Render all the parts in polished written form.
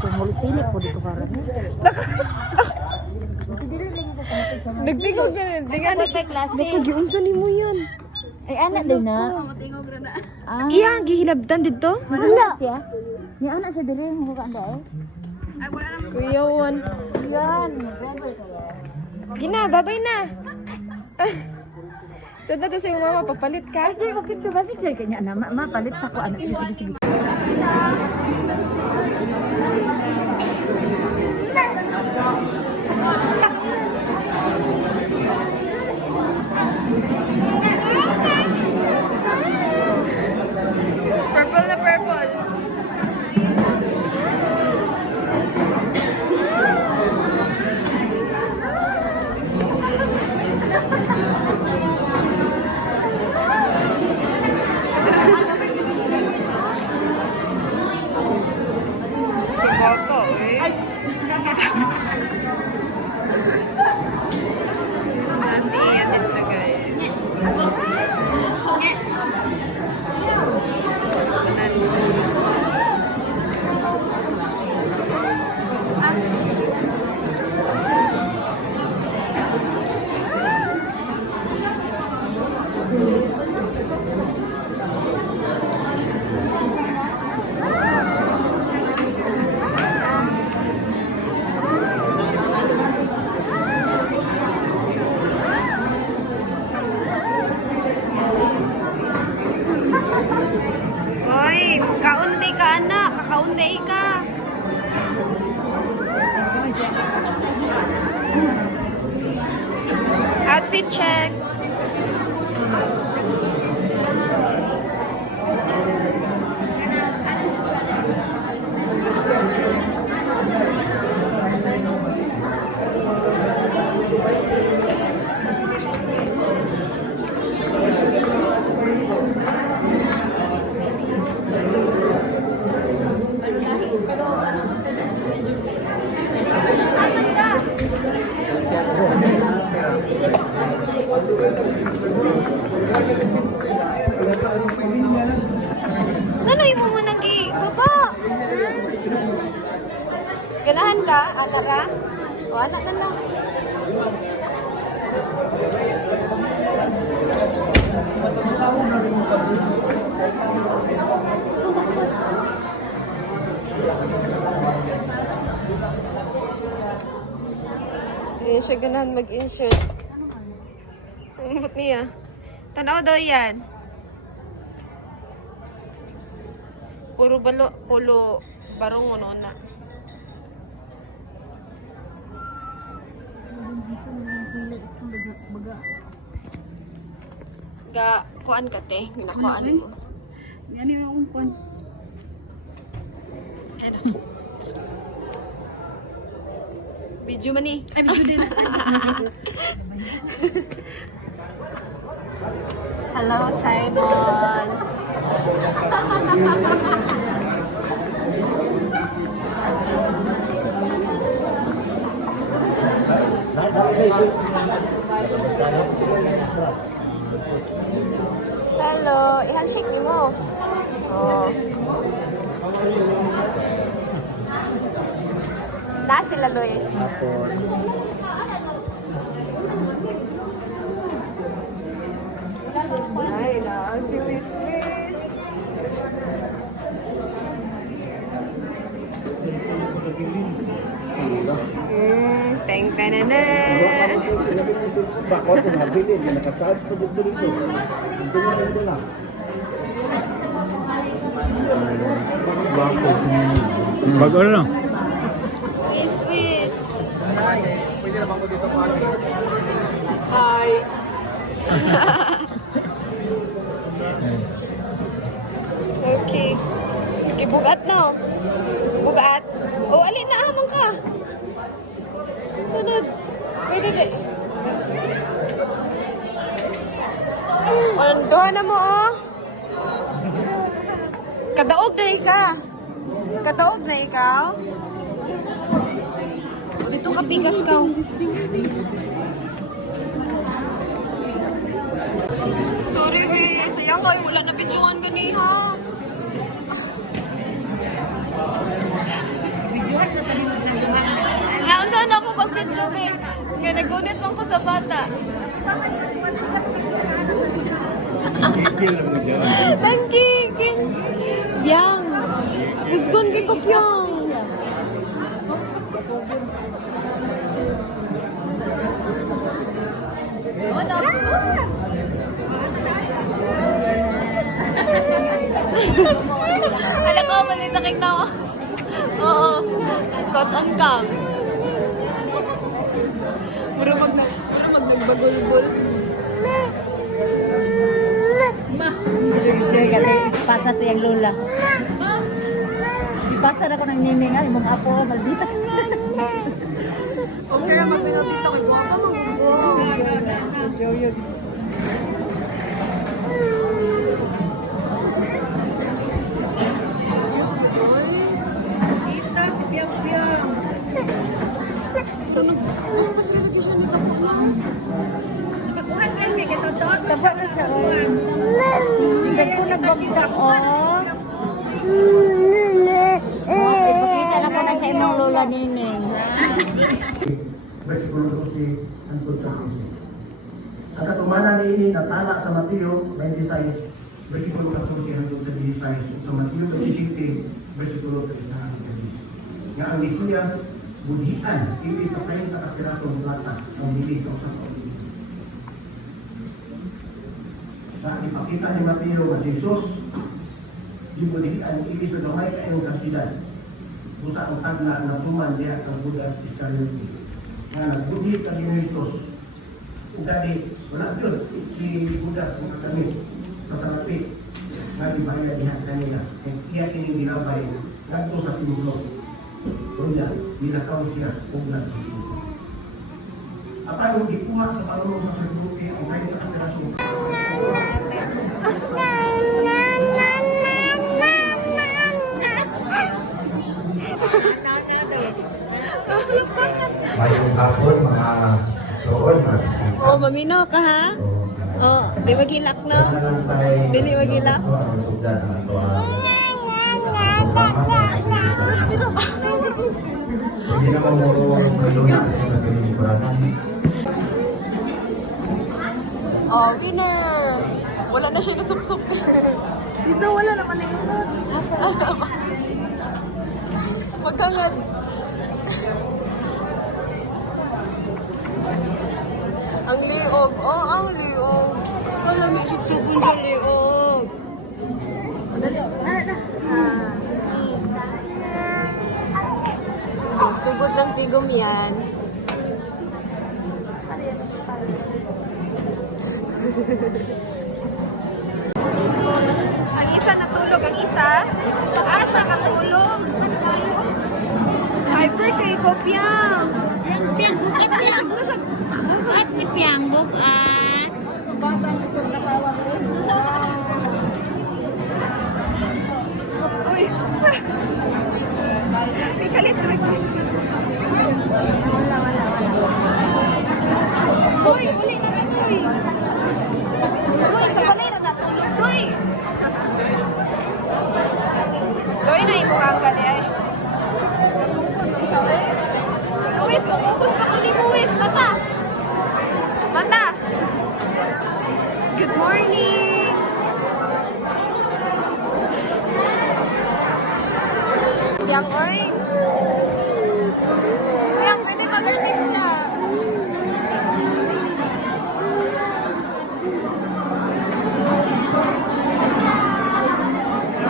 ko mulisili po dito para ni. Nagtingog ka na. Tingnan na siya. Nakagiunsa nimo yan. Ay anak din na. Tingog ra na. Iya, gihilabtan dito. Wala siya. Ni anak sa dire mo ka anda eh. Ay wala na. Kuya Juan. Yan, November kaya. Gina, babay na. Saan na to sa'yo mama, papalit ka? Ay, di ba picture kanya na mapalit pa ko anak sige. Purple na purple. Opo, eh. Nasi edit na guys. Hoy, kaon na ka anak, kakaon na ka. Outfit check. Ano yung mo nagi? Baba! Ganahan ka? Anak ka? O, anak na lang. Hindi siya ganahan mag-insert. Ang umot niya. Tanaw daw yan. Puro barong mo noon na. Ga, kuan ka te. Minakuan mo. Yan yung umpon. Ano? Video man eh. Ay, video din. Hello, Simon. Hello, i-handshake ni mo. Oh. Na sila, Luis. Ay, na si Luis. Teng tanana. Sinabi ng cellphone, bakit kung nabili, hindi nakacharge pa dito dito. Ito mo dito lang. Bago lang. Wiss. Pwede na bang ko dito pa? Hi. Okay. Ibugat no? Bugat? O, alin na amang ka? Sunod. Pwede din. Doha na mo, oh. Kadaog na ka. Kadaog na ikaw. O, dito ka pikas ka. Sorry, we. Sayang kayo. Wala na videoan gani, ha? Video Unsa na ako pag-video be? Nga nagunit man ko sa bata. Nagkigil. Yang. Usgon kay kopyang. Alam ko, malita kay nawa. Oo. Cotton cam. Mura magnagbagoy-gol. Jay kali pasa sa iyang lola. Ipasa na ko ng nining ay mong apo maldita. Okay ra magbinotito kay mga Joyo. Mas pasira lagi siya ni kapit mo. Taba na siya. Hindi ko nagbagdak oh. Ipakita na ko na sa imong lola nining. Versikulo 12 hangtod sa 13. Ang katumana ni ini natala sa Mateo 26, versikulo 14 hangtod sa 16. Sa Mateo 27, versikulo 3 hangtod sa 10. Nga ang Mesiyas budhian dili sa kayo sa kapiratong plata ang dili sa usang pamilya. Sa ipakita ni Mateo nga si Jesus yung budhian dili sa gamay kayong kasilan. Busa ang tagna na tuman niya ang Judas Iscariote. Nga nagbudhi ka ni Jesus. Kung dali, wala yun. Si Judas mga kami sa salapi. Nga dibaya niya kanila. Kaya ining dinabay nagto sa pinulog. Kunya, nilakaw siya kung nagtutulog. Apan yung ikuha sa palulong sa saguti ang kayo na kapiraso. Mayroong hapon, mga soon, mga bisita. Oh, mamino ka ha? Oh, di magilak no? Dili magilak. Hindi naman mo malulunod sa nagkalinikuranan. Oh, winner! Wala na siya nasupsup. Dito wala naman na yun. Magkangad. Ang liog. Oh, ang liog. Kala may supsupon sa liog. Sugod ng tigom yan. Ang isa natulog, ang isa asa katulog. Hyper kay kopyang. Pianggok at pianggok. At ni pianggok at Uy. May kalitrak. Uy, uli na ka, Uy. Uy, sa balay na natulog, Uy. Uy, na imo ang gani ay. Natungkol ng sawe. Luis, focus pa ko ni Luis. Mata. Mata. Good morning. Yang, oy. Yang, pwede mag-artista.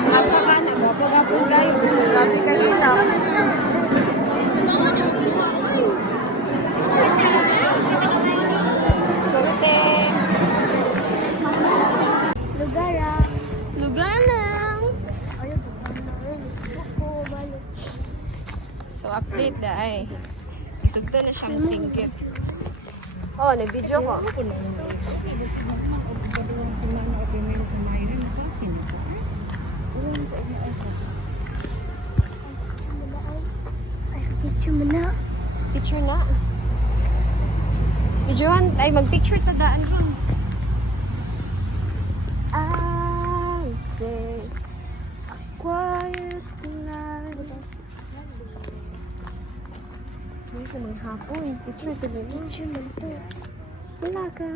Asa ka, nagapag-apag kayo. Gusto grabe ka hila. Sorte. Lugar lang. So, update na ay. Isugto na siyang singkit. Oh, nag-video ko. Picture na. Videohan. Ay, mag-picture ta daan ron. I take a quiet night. Hindi sa mga hapon. Teacher, tuloy mo. Teacher, manto. Wala ka.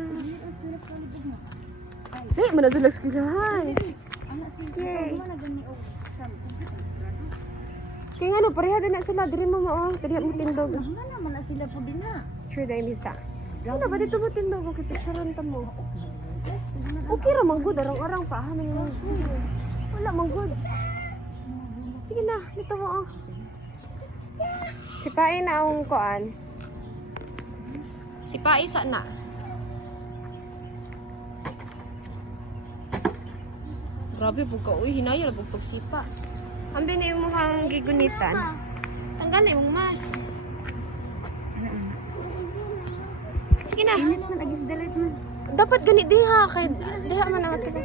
Hey, manazulag skulahan. Okay. Kaya nga no, pareha din na sila. Diri mo mo, kaya mo tindog. Ano naman na sila po din na. Sure dahil isa. Ano ba dito mo tindog? Okay, picturean ta mo. Okay ra, manggod. Arang-arang pa. Hanay mo. Wala, manggod. Sige na, dito mo oh. Sipain na ang kuan. Sipain sa na. Grabe po ka. Uy, hinaya na po pagsipa. Ang na yung mukhang gigunitan. Tanggal na yung mas. Sige na. Dapat ganit diha. Kaya diha man ang ating.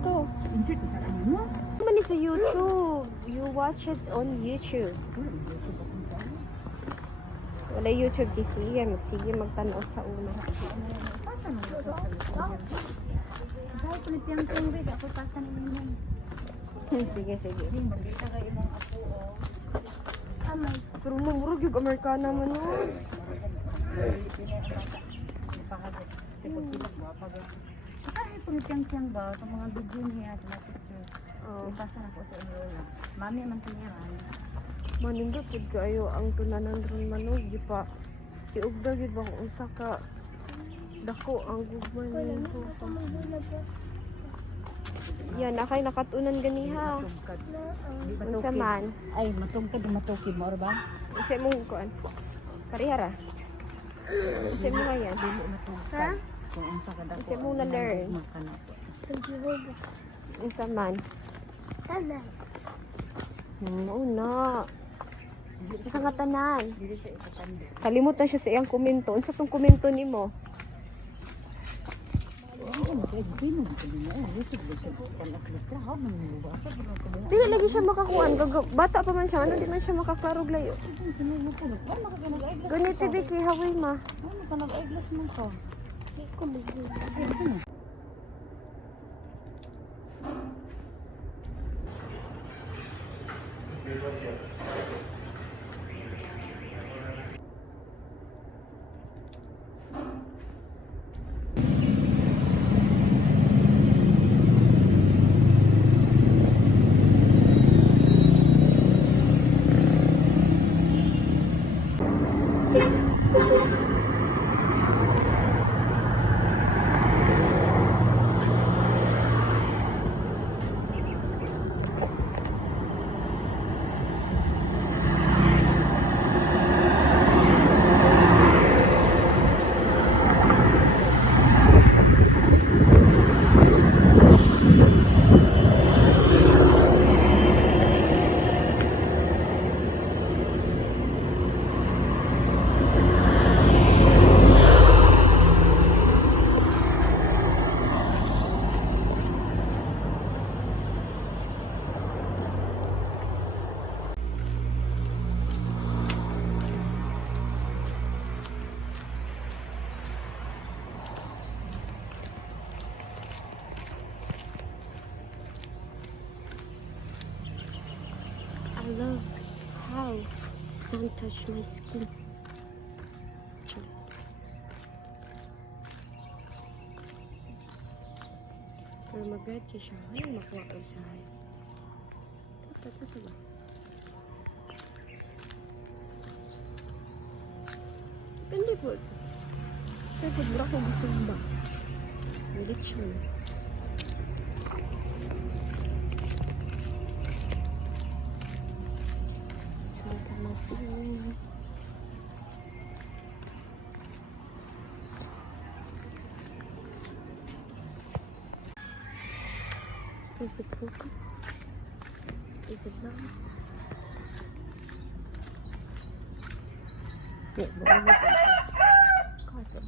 Go. Insert ka ano mo? Naman ni sa YouTube. You watch it on YouTube. Wala YouTube kasi yan. Sige magtanaw sa una. Pasa mo. Dahil ko nitiyang tungwe, ako pasa naman yun. Sige, sige. Hindi, magkita kayo imong apo o. Amay. Pero mamurog yung Amerikana man no. Ipahagos. Kasi po nitiyang ba, itong mga video niya, itong mga picture. Oh. Ipasa na po sa inyo na. Mami man tiniran. Manindot pud kayo ang tunanan ron manog di pa. Si Ugda gid ba kung usa ka dako ang gugman nito. Yan, nakay nakatunan ganiha. Unsa man? Ay, matungkad na matukid mo, ba? Unsa mo kuan? Parihara. Unsa mo nga yan? Dili matungkad. Ha? Kung unsa ka dako. Unsa mo na learn? Makana po. Unsa man? Una. Sa nga tanan. Dili sa ikatanda. Kalimot na siya sa iyang komento. Unsa tong komento nimo? Dili lagi siya makakuan. Bata pa man siya. Ano di man siya makaklaro layo. Ganito di kay Hawaii ma. I love how the sun touched my skin. Cheers. Pero mag-red ka siya. Ayaw makuha ko sa hayo. Tapos ba? Depende po. Saan po, mura ko gusto ba? Lechon. Santa Martin. Is it focused? Is it not? Yeah, but cotton.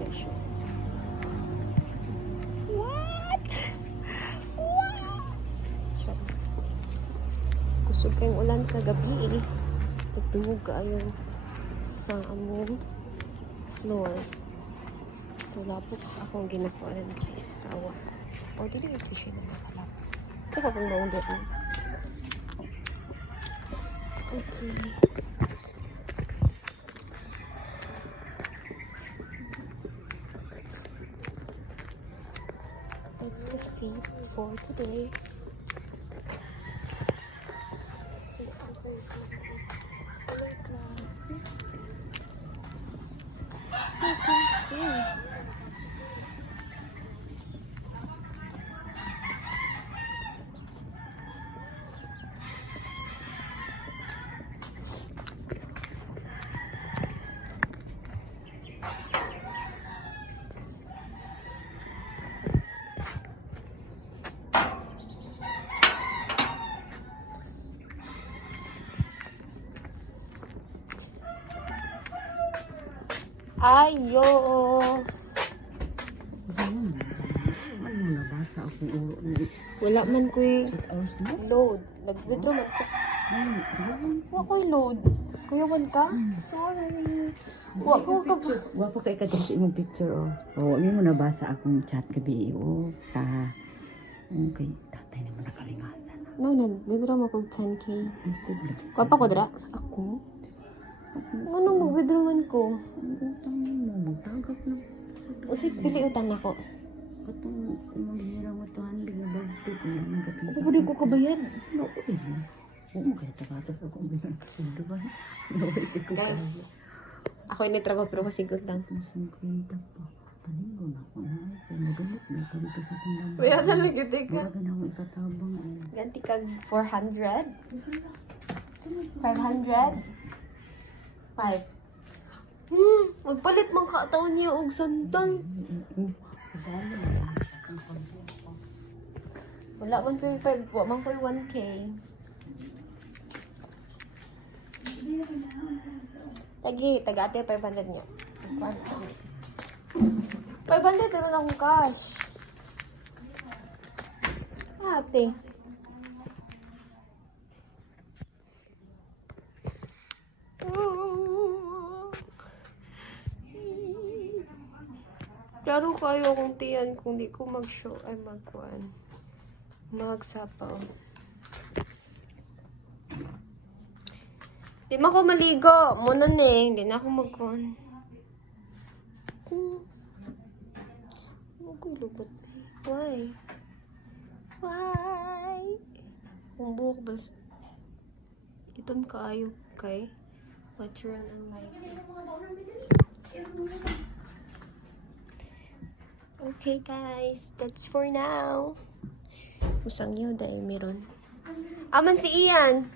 na siya. What? What? Charis. Kusog kayong ulan kagabi eh. Nagtungog kayo sa among floor. So, lapok akong ginakuha ng kisawa. O, dili ito siya na nakalapok. Ito pa pang maundot mo. Okay. That's the feed for today. Ayo! Ano nabasa akong ulo ni Wala man ko'y hours mo? load. Nag-withdraw man ko. Wala ko'y load. Kuya, wan ka? Sorry. Wala ko ka ba? Wapo kay ka sa imong picture oh. Oh, mo nabasa akong chat gabi oh sa kay tatay naman nakalingasan. No, nag-withdraw mo kong 10K. Ako Kapa ko dra? Ako? Anong mag-withdraw man ko? Magtagap na. O si pili utang ako. Katong imong hinira mo to handi nga budget na nang katong. Ako pa rin ko kabayad. No, okay. Oo, kaya tapatos ako ang binang kasundo ba? No, ito ko Guys, ako yung trabaho pero masigod lang. Masingkwenta pa. Paningo na ako na. Kaya magamit na ito dito sa kundang. Kuya, talaga ka. Wala na akong ikatabang eh. Ganti kag 400? 500? 5. Magpalit mong kataon niya og santol. Wala man ko yung 5, wala man ko yung 1K. Taga-ate 500 niya. 500 naman akong cash. Ate. Klaro kayo kung tiyan kung di ko mag-show ay magkuhan. Magsapaw. Di ma ko maligo. Muna ni. Hindi na ako magkuhan. Ano ko ilubot? Why? Why? Kung buhok bas itom kaayo kay water on my Okay guys, that's for now. Musang yun dahil meron. Aman si Ian.